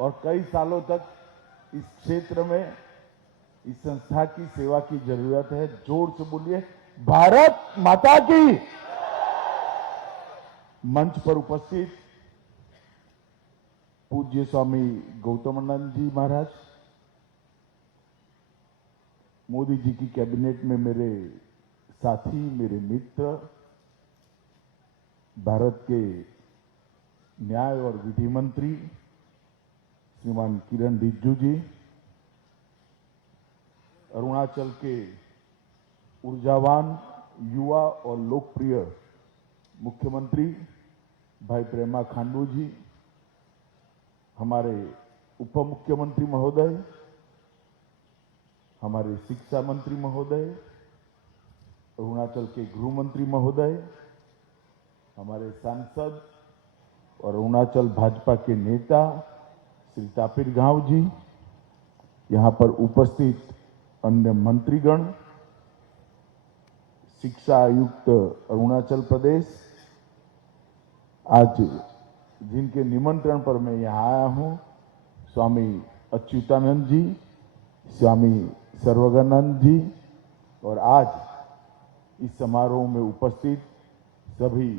और कई सालों तक इस क्षेत्र में इस संस्था की सेवा की जरूरत है। जोर से बोलिए, भारत माता की। मंच पर उपस्थित पूज्य स्वामी गौतमानंद जी महाराज, मोदी जी की कैबिनेट में मेरे साथी, मेरे मित्र, भारत के न्याय और विधि मंत्री श्रीमान किरण रिजिजू जी, अरुणाचल के ऊर्जावान, युवा और लोकप्रिय मुख्यमंत्री भाई प्रेमा खांडू जी, हमारे उप मुख्यमंत्री महोदय, हमारे शिक्षा मंत्री महोदय, अरुणाचल के गृह मंत्री महोदय, हमारे सांसद और अरुणाचल भाजपा के नेता श्री तापिर गांव जी, यहां पर उपस्थित अन्य मंत्रीगण, शिक्षा आयुक्त अरुणाचल प्रदेश, आज जिनके निमंत्रण पर मैं यहां आया हूं, स्वामी अच्युतानंद जी, स्वामी सर्वज्ञानंद जी, और आज इस समारोह में उपस्थित सभी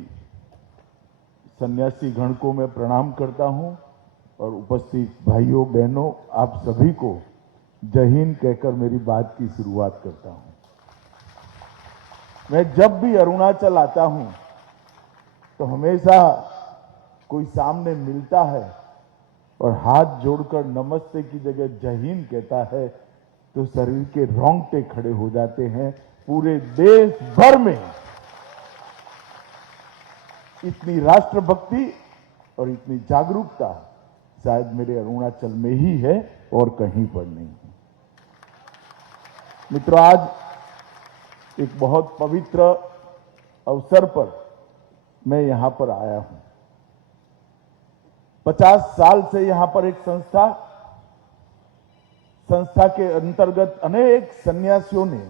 सन्यासी गण को मैं प्रणाम करता हूं और उपस्थित भाइयों बहनों, आप सभी को जय हिंद कहकर मेरी बात की शुरुआत करता हूं। मैं जब भी अरुणाचल आता हूं तो हमेशा कोई सामने मिलता है और हाथ जोड़कर नमस्ते की जगह जय हिंद कहता है तो शरीर के रोंगटे खड़े हो जाते हैं। पूरे देश भर में इतनी राष्ट्रभक्ति और इतनी जागरूकता शायद मेरे अरुणाचल में ही है और कहीं पर नहीं। मित्रों, आज एक बहुत पवित्र अवसर पर मैं यहां पर आया हूं। 50 साल से यहां पर एक संस्था के अंतर्गत अनेक सन्यासियों ने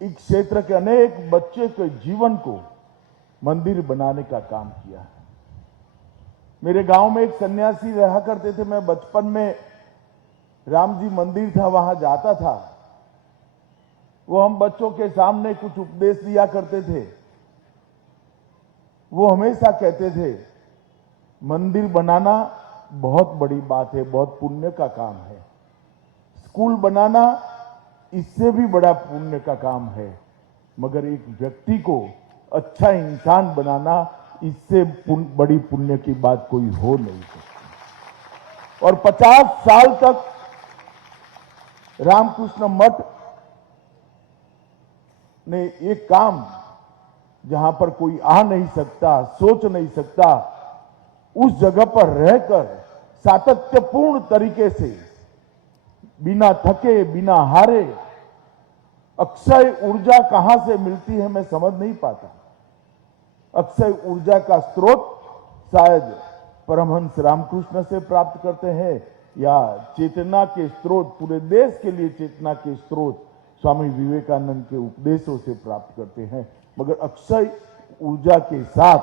इस क्षेत्र के अनेक बच्चे के जीवन को मंदिर बनाने का काम किया है। मेरे गांव में एक सन्यासी रहा करते थे। मैं बचपन में राम जी मंदिर था, वहां जाता था। वो हम बच्चों के सामने कुछ उपदेश दिया करते थे। वो हमेशा कहते थे, मंदिर बनाना बहुत बड़ी बात है, बहुत पुण्य का काम है। स्कूल बनाना इससे भी बड़ा पुण्य का काम है, मगर एक व्यक्ति को अच्छा इंसान बनाना इससे बड़ी पुण्य की बात कोई हो नहीं सकती। और 50 साल तक रामकृष्ण मठ ने एक काम, जहां पर कोई आ नहीं सकता, सोच नहीं सकता, उस जगह पर रहकर सातत्यपूर्ण तरीके से, बिना थके, बिना हारे, अक्षय ऊर्जा कहां से मिलती है मैं समझ नहीं पाता। अक्षय ऊर्जा का स्रोत शायद परमहंस रामकृष्ण से प्राप्त करते हैं, या चेतना के स्रोत, पूरे देश के लिए चेतना के स्रोत स्वामी विवेकानंद के उपदेशों से प्राप्त करते हैं। मगर अक्षय ऊर्जा के साथ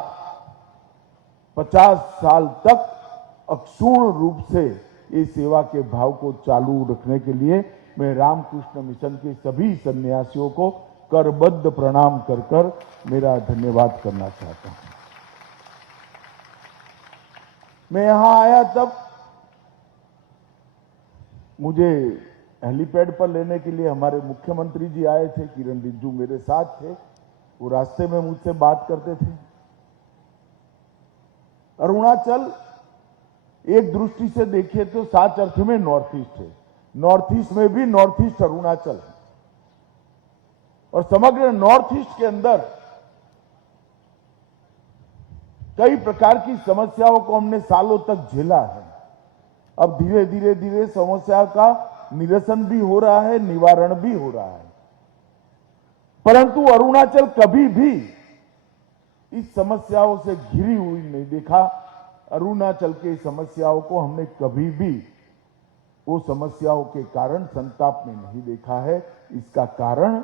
50 साल तक अक्षुण्ण रूप से इस सेवा के भाव को चालू रखने के लिए मैं रामकृष्ण मिशन के सभी सन्यासियों को करबद्ध प्रणाम कर कर मेरा धन्यवाद करना चाहता हूं। मैं यहां आया तब मुझे हेलीपैड पर लेने के लिए हमारे मुख्यमंत्री जी आए थे, किरण रिजिजू मेरे साथ थे। वो रास्ते में मुझसे बात करते थे। अरुणाचल एक दृष्टि से देखिए तो सात अर्थ में नॉर्थ ईस्ट है। नॉर्थ ईस्ट में भी नॉर्थ ईस्ट अरुणाचल है, और समग्र नॉर्थ ईस्ट के अंदर कई प्रकार की समस्याओं को हमने सालों तक झेला है। अब धीरे धीरे समस्या का निरसन भी हो रहा है, निवारण भी हो रहा है। परंतु अरुणाचल कभी भी इस समस्याओं से घिरी हुई नहीं देखा। अरुणाचल के समस्याओं को हमने कभी भी वो समस्याओं के कारण संताप में नहीं देखा है। इसका कारण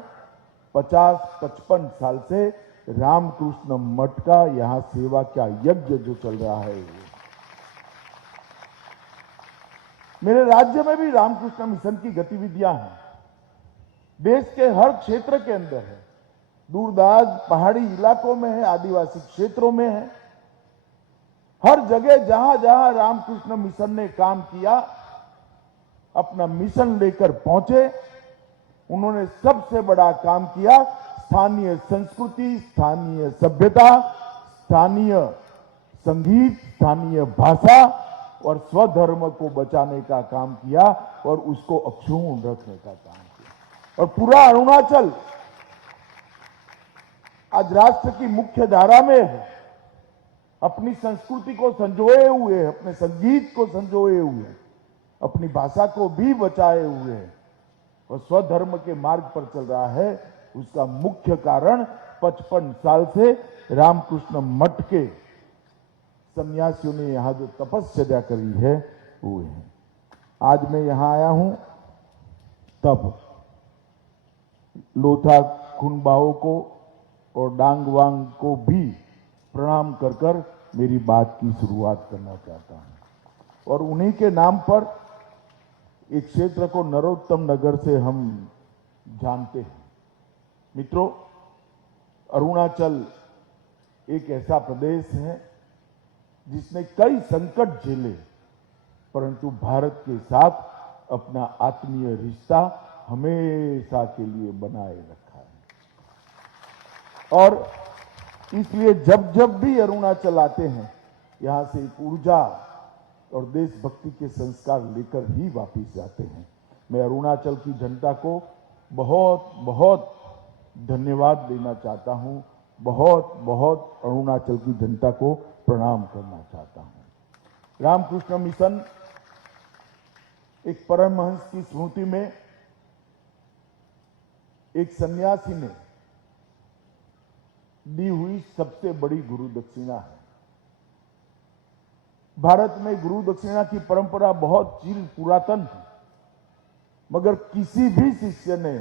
50-55 साल से रामकृष्ण मठ का यहां सेवा का यज्ञ जो चल रहा है। मेरे राज्य में भी रामकृष्ण मिशन की गतिविधियां हैं। देश के हर क्षेत्र के अंदर है, दूरदराज पहाड़ी इलाकों में है, आदिवासी क्षेत्रों में है। हर जगह जहां जहां रामकृष्ण मिशन ने काम किया, अपना मिशन लेकर पहुंचे, उन्होंने सबसे बड़ा काम किया स्थानीय संस्कृति, स्थानीय सभ्यता, स्थानीय संगीत, स्थानीय भाषा और स्वधर्म को बचाने का काम किया और उसको अक्षुण्ण रखने का काम किया। और पूरा अरुणाचल आज राष्ट्र की मुख्य धारा में है, अपनी संस्कृति को संजोए हुए, अपने संगीत को संजोए हुए, अपनी भाषा को भी बचाए हुए और स्वधर्म के मार्ग पर चल रहा है। उसका मुख्य कारण 55 साल से रामकृष्ण मठ के सन्यासियों ने यहां जो तपस्या करी है वो है। आज मैं यहां आया हूं तब लोथा खुनबाओ को और डांग वांग को भी प्रणाम कर कर मेरी बात की शुरुआत करना चाहता हूं। और उन्हीं के नाम पर एक क्षेत्र को नरोत्तम नगर से हम जानते हैं। मित्रों, अरुणाचल एक ऐसा प्रदेश है जिसने कई संकट झेले, परंतु भारत के साथ अपना आत्मीय रिश्ता हमेशा के लिए बनाए रखा है। और इसलिए जब जब भी अरुणाचल आते हैं, यहां से एक ऊर्जा और देशभक्ति के संस्कार लेकर ही वापस जाते हैं। मैं अरुणाचल की जनता को बहुत बहुत धन्यवाद देना चाहता हूं, बहुत बहुत अरुणाचल की जनता को प्रणाम करना चाहता हूं। रामकृष्ण मिशन एक परमहंस की स्मृति में एक सन्यासी ने दी हुई सबसे बड़ी गुरु दक्षिणा है। भारत में गुरु दक्षिणा की परंपरा बहुत चिर पुरातन है, मगर किसी भी शिष्य ने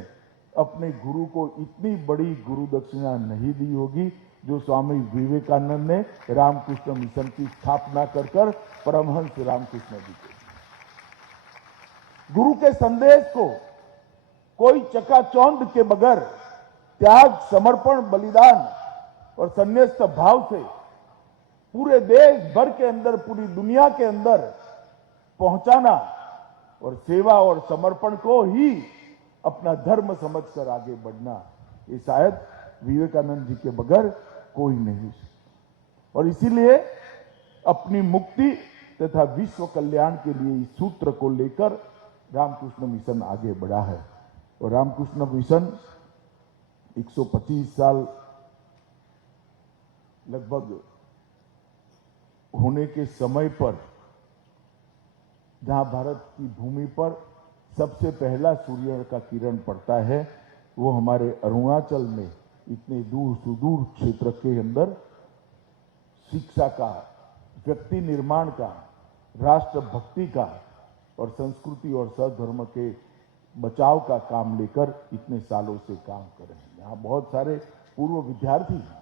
अपने गुरु को इतनी बड़ी गुरु दक्षिणा नहीं दी होगी जो स्वामी विवेकानंद ने रामकृष्ण मिशन की स्थापना कर कर परमहंस रामकृष्ण जी को। गुरु के संदेश को कोई चकाचौंध के बगैर त्याग, समर्पण, बलिदान और संन्यास्त भाव से पूरे देश भर के अंदर, पूरी दुनिया के अंदर पहुंचाना और सेवा और समर्पण को ही अपना धर्म समझकर आगे बढ़ना, ये शायद विवेकानंद जी के बगैर कोई नहीं। और इसीलिए अपनी मुक्ति तथा विश्व कल्याण के लिए इस सूत्र को लेकर रामकृष्ण मिशन आगे बढ़ा है। और रामकृष्ण मिशन 125 साल लगभग होने के समय पर, जहां भारत की भूमि पर सबसे पहला सूर्य का किरण पड़ता है, वो हमारे अरुणाचल में इतने दूर सुदूर क्षेत्र के अंदर शिक्षा का, व्यक्ति निर्माण का, राष्ट्र भक्ति का और संस्कृति और सधर्म के बचाव का काम लेकर इतने सालों से काम कर रहे हैं। यहाँ बहुत सारे पूर्व विद्यार्थी हैं,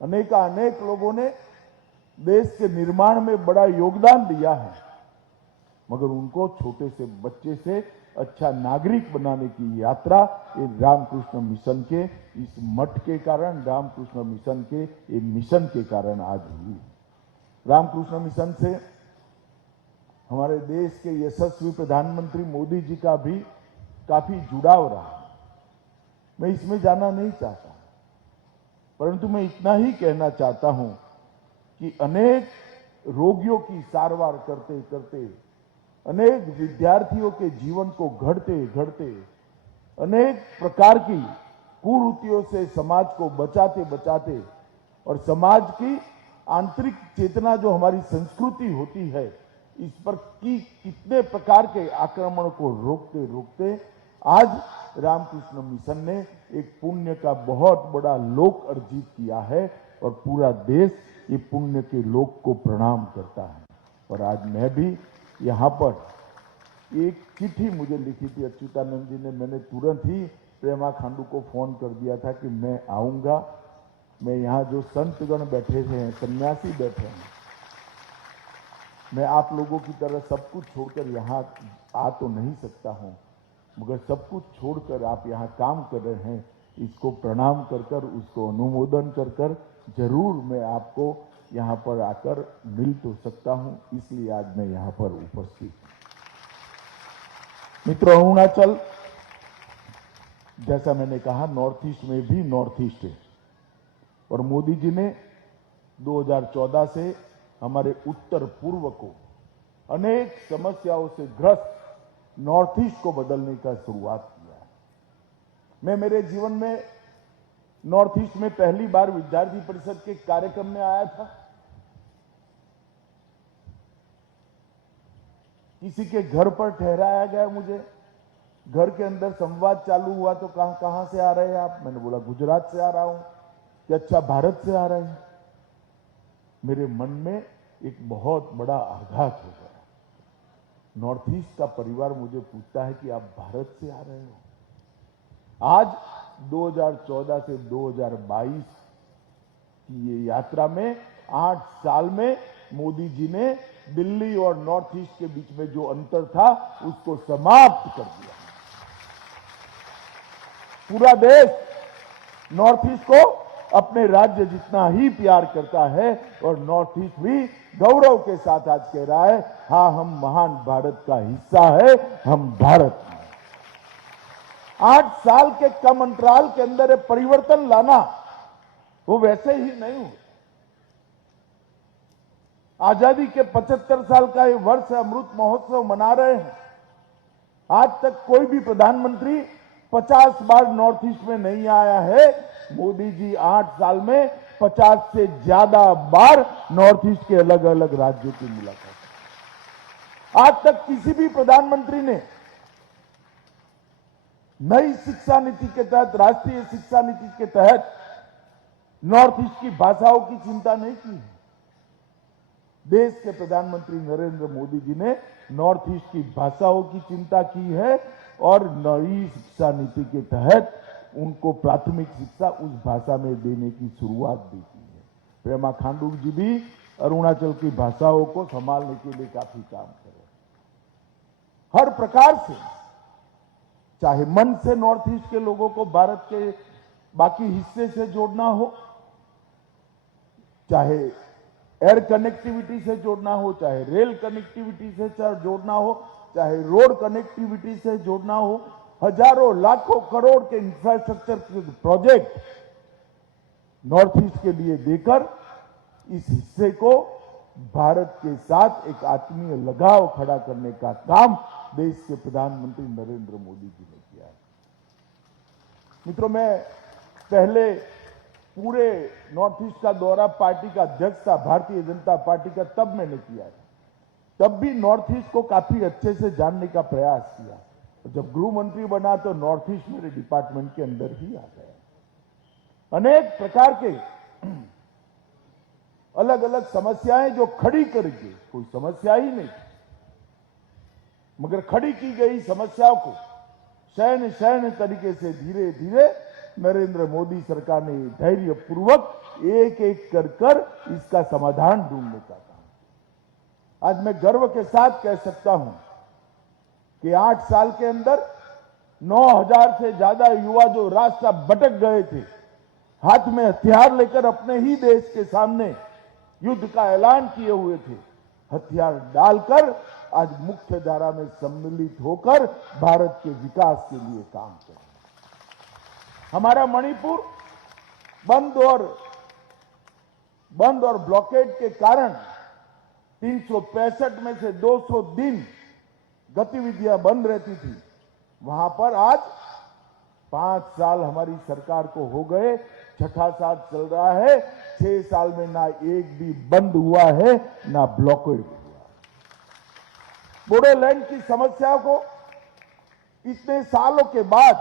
अनेक लोगों ने देश के निर्माण में बड़ा योगदान दिया है, मगर उनको छोटे से बच्चे से अच्छा नागरिक बनाने की यात्रा ये रामकृष्ण मिशन के इस मठ के कारण, रामकृष्ण मिशन के ये मिशन के कारण आज हुई। रामकृष्ण मिशन से हमारे देश के यशस्वी प्रधानमंत्री मोदी जी का भी काफी जुड़ाव रहा। मैं इसमें जाना नहीं चाहता, परंतु मैं इतना ही कहना चाहता हूं कि अनेक रोगियों की सारवार करते करते, अनेक विद्यार्थियों के जीवन को घड़ते घड़ते, अनेक प्रकार की कुरीतियों से समाज को बचाते बचाते और समाज की आंतरिक चेतना जो हमारी संस्कृति होती है, इस पर की कितने प्रकार के आक्रमण को रोकते रोकते आज रामकृष्ण मिशन ने एक पुण्य का बहुत बड़ा लोक अर्जित किया है और पूरा देश ये पुण्य के लोक को प्रणाम करता है। और आज मैं भी यहाँ पर एक चिट्ठी मुझे लिखी थी अच्युतानंद जी ने, मैंने तुरंत ही प्रेमा खांडू को फोन कर दिया था कि मैं आऊंगा। मैं यहाँ जो संतगण बैठे हैं, सन्यासी बैठे हैं, मैं आप लोगों की तरह सब कुछ छोड़कर यहाँ आ तो नहीं सकता हूँ, मगर सब कुछ छोड़कर आप यहाँ काम कर रहे हैं, इसको प्रणाम कर कर, उसको अनुमोदन कर कर जरूर मैं आपको यहाँ पर आकर मिल तो सकता हूँ, इसलिए आज मैं यहाँ पर उपस्थित हूँ। मित्रों, अरुणाचल जैसा मैंने कहा नॉर्थ ईस्ट में भी नॉर्थ ईस्ट है, और मोदी जी ने 2014 से हमारे उत्तर पूर्व को अनेक समस्याओं से ग्रस्त नॉर्थ ईस्ट को बदलने का शुरुआत किया है। मैं मेरे जीवन में नॉर्थ ईस्ट में पहली बार विद्यार्थी परिषद के कार्यक्रम में आया था। किसी के घर पर ठहराया गया, मुझे घर के अंदर संवाद चालू हुआ तो कहां से आ रहे हैं आप? मैंने बोला गुजरात से आ रहा हूं। कि अच्छा, भारत से आ रहे हैं? मेरे मन में एक बहुत बड़ा आघात हो गया। नॉर्थ ईस्ट का परिवार मुझे पूछता है कि आप भारत से आ रहे हो। आज 2014 से 2022 की ये यात्रा में 8 साल में मोदी जी ने दिल्ली और नॉर्थ ईस्ट के बीच में जो अंतर था उसको समाप्त कर दिया। पूरा देश नॉर्थ ईस्ट को अपने राज्य जितना ही प्यार करता है, और नॉर्थ ईस्ट भी गौरव के साथ आज कह रहा है, हाँ, हम महान भारत का हिस्सा है, हम भारत हैं। 8 साल के कम अंतराल के अंदर ये परिवर्तन लाना वो वैसे ही नहीं हो। आजादी के 75 साल का ये वर्ष अमृत महोत्सव मना रहे हैं। आज तक कोई भी प्रधानमंत्री 50 बार नॉर्थ ईस्ट में नहीं आया है। मोदी जी 8 साल में 50 से ज्यादा बार नॉर्थ ईस्ट के अलग अलग राज्यों की मुलाकात। आज तक किसी भी प्रधानमंत्री ने नई शिक्षा नीति के तहत, राष्ट्रीय शिक्षा नीति के तहत नॉर्थ ईस्ट की भाषाओं की चिंता नहीं की। देश के प्रधानमंत्री नरेंद्र मोदी जी ने नॉर्थ ईस्ट की भाषाओं की चिंता की है, और नई शिक्षा नीति के तहत उनको प्राथमिक शिक्षा उस भाषा में देने की शुरुआत भी की है। पेमा खांडू जी भी अरुणाचल की भाषाओं को संभालने के लिए काफी काम कर रहे हैं। हर प्रकार से, चाहे मन से नॉर्थ ईस्ट के लोगों को भारत के बाकी हिस्से से जोड़ना हो, चाहे एयर कनेक्टिविटी से जोड़ना हो, चाहे रेल कनेक्टिविटी से जोड़ना हो, चाहे रोड कनेक्टिविटी से जोड़ना हो, हजारों लाखों करोड़ के इंफ्रास्ट्रक्चर प्रोजेक्ट नॉर्थ ईस्ट के लिए देकर इस हिस्से को भारत के साथ एक आत्मीय लगाव खड़ा करने का काम देश के प्रधानमंत्री नरेंद्र मोदी जी ने किया है। मित्रों, मैं पहले पूरे नॉर्थ ईस्ट का दौरा पार्टी का अध्यक्ष था, भारतीय जनता पार्टी का, तब मैंने किया था। तब भी नॉर्थ ईस्ट को काफी अच्छे से जानने का प्रयास किया। जब गृह मंत्री बना तो नॉर्थ ईस्ट मेरे डिपार्टमेंट के अंदर ही आ गया। अनेक प्रकार के अलग अलग समस्याएं जो खड़ी करके, कोई समस्या ही नहीं, मगर खड़ी की गई समस्याओं को शयन तरीके से धीरे धीरे नरेंद्र मोदी सरकार ने धैर्यपूर्वक एक एक कर इसका समाधान ढूंढने का काम। आज मैं गर्व के साथ कह सकता हूं कि 8 साल के अंदर 9000 से ज्यादा युवा जो रास्ता भटक गए थे, हाथ में हथियार लेकर अपने ही देश के सामने युद्ध का ऐलान किए हुए थे, हथियार डालकर आज मुख्य धारा में सम्मिलित होकर भारत के विकास के लिए काम कर रहे हैं। हमारा मणिपुर बंद और ब्लॉकेड के कारण 365 में से 200 दिन गतिविधियां बंद रहती थी। वहां पर आज 5 साल हमारी सरकार को हो गए, छठा साल चल रहा है। 6 साल में ना एक भी बंद हुआ है, ना ब्लॉकेड हुआ। बोडोलैंड की समस्या को इतने सालों के बाद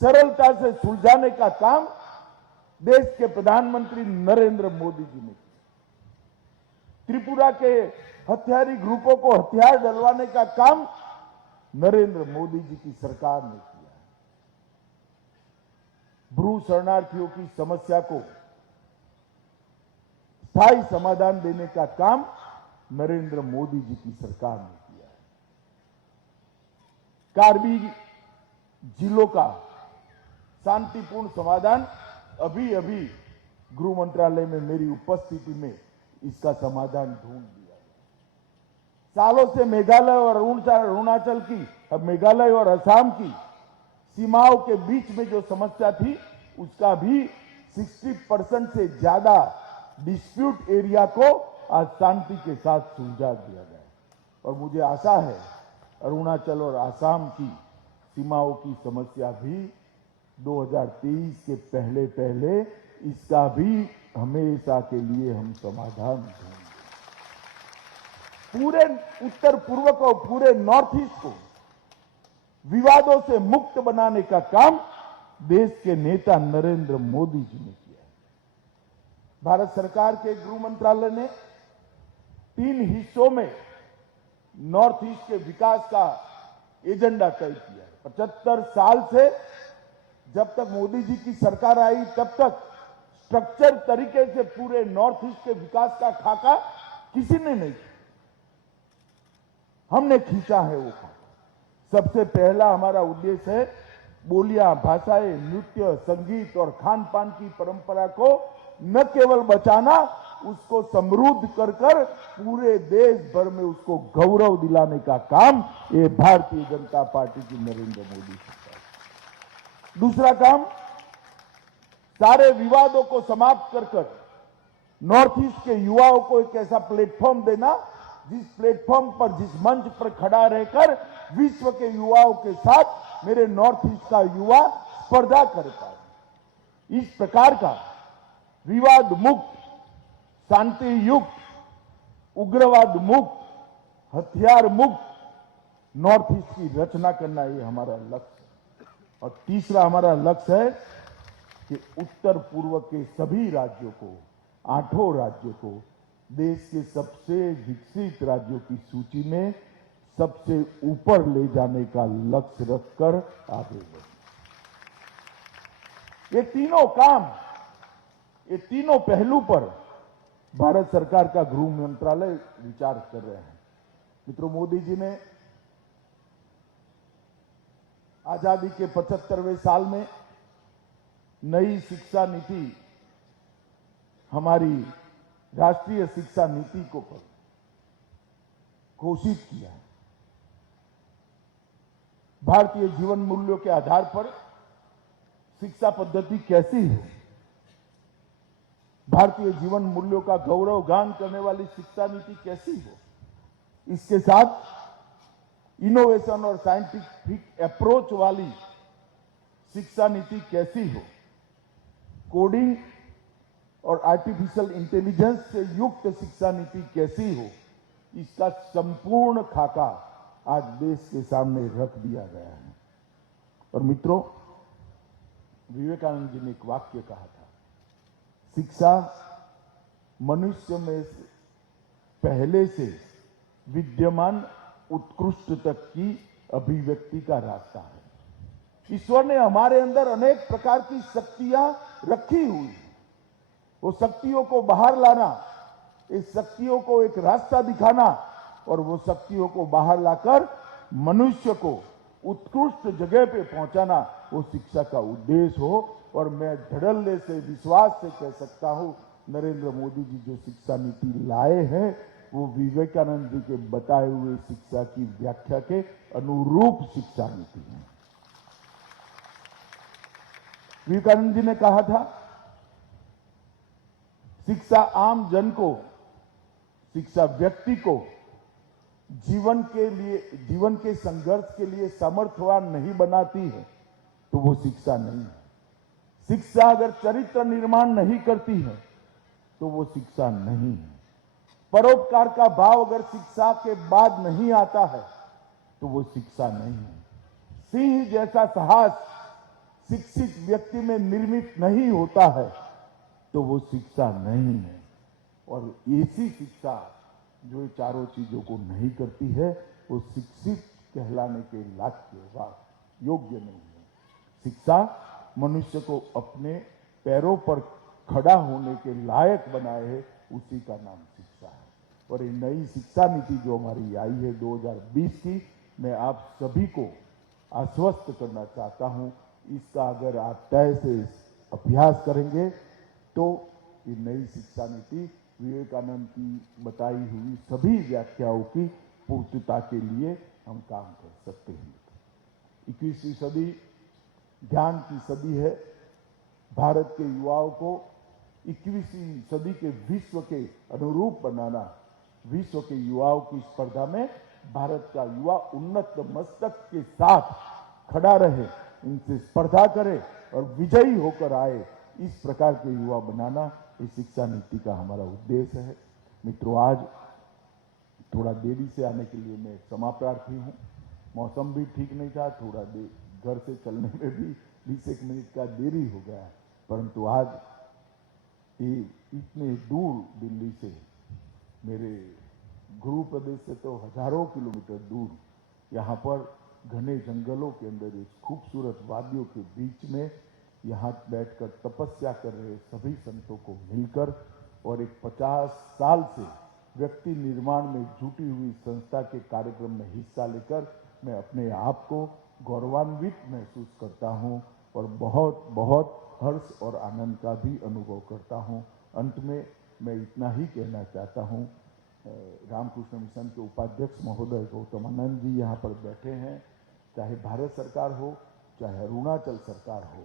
सरलता से सुलझाने का काम देश के प्रधानमंत्री नरेंद्र मोदी जी ने किया। त्रिपुरा के हथियारी ग्रुपों को हथियार डलवाने का काम नरेंद्र मोदी जी की सरकार ने किया। ब्रू शरणार्थियों की समस्या को स्थायी समाधान देने का काम नरेंद्र मोदी जी की सरकार ने किया है। कार्बी जिलों का शांतिपूर्ण समाधान अभी अभी गृह मंत्रालय में मेरी उपस्थिति में इसका समाधान ढूंढ लिया। सालों से मेघालय और अरुणाचल की, अब मेघालय और असम की सीमाओं के बीच में जो समस्या थी उसका भी 60% से ज्यादा डिस्प्यूट एरिया को आज शांति के साथ सुलझा दिया गया और मुझे आशा है अरुणाचल और असम की सीमाओं की समस्या भी 2023 के पहले पहले इसका भी हमेशा के लिए हम समाधान ढूंढेंगे। पूरे उत्तर पूर्व को, पूरे नॉर्थ ईस्ट को विवादों से मुक्त बनाने का काम देश के नेता नरेंद्र मोदी जी ने किया है। भारत सरकार के गृह मंत्रालय ने 3 हिस्सों में नॉर्थ ईस्ट के विकास का एजेंडा तय किया है। 75 साल से जब तक मोदी जी की सरकार आई तब तक स्ट्रक्चर तरीके से पूरे नॉर्थ ईस्ट के विकास का खाका किसी ने नहीं किया, हमने खींचा है वो खाका। सबसे पहला हमारा उद्देश्य है बोलियां, भाषाएं, नृत्य, संगीत और खान पान की परंपरा को न केवल बचाना, उसको समृद्ध कर कर पूरे देश भर में उसको गौरव दिलाने का काम ये भारतीय जनता पार्टी की नरेंद्र मोदी सरकार। दूसरा काम, सारे विवादों को समाप्त कर कर नॉर्थ ईस्ट के युवाओं को एक ऐसा प्लेटफॉर्म देना जिस प्लेटफॉर्म पर, जिस मंच पर खड़ा रहकर विश्व के युवाओं के साथ मेरे नॉर्थ ईस्ट का युवा स्पर्धा कर पाए। इस प्रकार का विवाद मुक्त, शांति युक्त, उग्रवाद मुक्त, हथियार मुक्त नॉर्थ ईस्ट की रचना करना ये हमारा लक्ष्य है। और तीसरा हमारा लक्ष्य है कि उत्तर पूर्व के सभी राज्यों को, 8 राज्यों को देश के सबसे विकसित राज्यों की सूची में सबसे ऊपर ले जाने का लक्ष्य रखकर आगे बढ़े। ये तीनों काम, ये तीनों पहलू पर भारत सरकार का गृह मंत्रालय विचार कर रहे हैं। मित्रों, मोदी जी ने आजादी के 75वें साल में नई शिक्षा नीति, हमारी राष्ट्रीय शिक्षा नीति को घोषित किया है। भारतीय जीवन मूल्यों के आधार पर शिक्षा पद्धति कैसी हो, भारतीय जीवन मूल्यों का गौरव गान करने वाली शिक्षा नीति कैसी हो, इसके साथ इनोवेशन और साइंटिफिक अप्रोच वाली शिक्षा नीति कैसी हो, कोडिंग और आर्टिफिशियल इंटेलिजेंस से युक्त शिक्षा नीति कैसी हो, इसका संपूर्ण खाका आज देश के सामने रख दिया गया है। और मित्रों, विवेकानंद जी ने एक वाक्य कहा था, शिक्षा मनुष्य में पहले से विद्यमान उत्कृष्ट तक की अभिव्यक्ति का रास्ता है। ईश्वर ने हमारे अंदर अनेक प्रकार की शक्तियां रखी हुई हैं। वो शक्तियों को बाहर लाना, इस शक्तियों को एक रास्ता दिखाना और वो शक्तियों को बाहर लाकर मनुष्य को उत्कृष्ट जगह पे पहुंचाना, वो शिक्षा का उद्देश्य हो। और मैं धड़ल्ले से, विश्वास से कह सकता हूं, नरेंद्र मोदी जी जो शिक्षा नीति लाए हैं वो विवेकानंद जी के बताए हुए शिक्षा की व्याख्या के अनुरूप शिक्षा नीति है। विवेकानंद जी ने कहा था, शिक्षा आम जन को, शिक्षा व्यक्ति को जीवन के संघर्ष के लिए समर्थवान नहीं बनाती है तो वो शिक्षा नहीं है। शिक्षा अगर चरित्र निर्माण नहीं करती है तो वो शिक्षा नहीं है। परोपकार का भाव अगर शिक्षा के बाद नहीं आता है तो वो शिक्षा नहीं है। सिंह जैसा साहस शिक्षित व्यक्ति में निर्मित नहीं होता है तो वो शिक्षा नहीं है। और ऐसी शिक्षा जो ये चारों चीजों को नहीं करती है वो शिक्षित कहलाने के योग्य नहीं है। शिक्षा मनुष्य को अपने पैरों पर खड़ा होने के लायक बनाए है, उसी का नाम शिक्षा है। और ये नई शिक्षा नीति जो हमारी आई है 2020 की, मैं आप सभी को आश्वस्त करना चाहता हूं, इसका अगर आप तय से अभ्यास करेंगे तो ये नई शिक्षा नीति विवेकानंद की बताई हुई सभी व्याख्याओं की पूर्तता के लिए हम काम कर सकते हैं। 21वीं सदी ज्ञान की सदी है। भारत के युवाओं को 21वीं सदी के विश्व के अनुरूप बनाना, विश्व के युवाओं की स्पर्धा में भारत का युवा उन्नत मस्तक के साथ खड़ा रहे, इनसे स्पर्धा करे और विजयी होकर आए, इस प्रकार के युवा बनाना इस शिक्षा नीति का हमारा उद्देश्य है। मित्रों, आज थोड़ा देरी से आने के लिए मैं क्षमा प्रार्थी हूं। मौसम भी ठीक नहीं था, थोड़ा घर से चलने में भी 20 मिनट का देरी हो गया, परंतु आज ये इतने दूर दिल्ली से, मेरे गुरु प्रदेश से तो हजारों किलोमीटर दूर, यहाँ पर घने जंगलों के अंदर इस खूबसूरत वादियों के बीच में यहाँ बैठकर तपस्या कर रहे सभी संतों को मिलकर और एक 50 साल से व्यक्ति निर्माण में जुटी हुई संस्था के कार्यक्रम में हिस्सा लेकर मैं अपने आप को गौरवान्वित महसूस करता हूं और बहुत बहुत हर्ष और आनंद का भी अनुभव करता हूं। अंत में मैं इतना ही कहना चाहता हूं, रामकृष्ण मिशन के उपाध्यक्ष महोदय गौतमानंद जी यहाँ पर बैठे हैं, चाहे भारत सरकार हो चाहे अरुणाचल सरकार हो,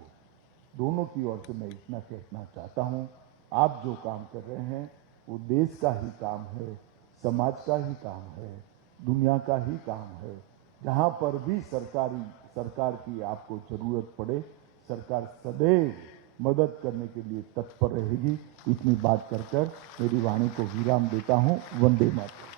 दोनों की ओर से मैं इतना कहना चाहता हूं, आप जो काम कर रहे हैं वो देश का ही काम है, समाज का ही काम है, दुनिया का ही काम है। जहां पर भी सरकार की आपको जरूरत पड़े, सरकार सदैव मदद करने के लिए तत्पर रहेगी। इतनी बात कर मेरी वाणी को विराम देता हूं। वंदे मातरम।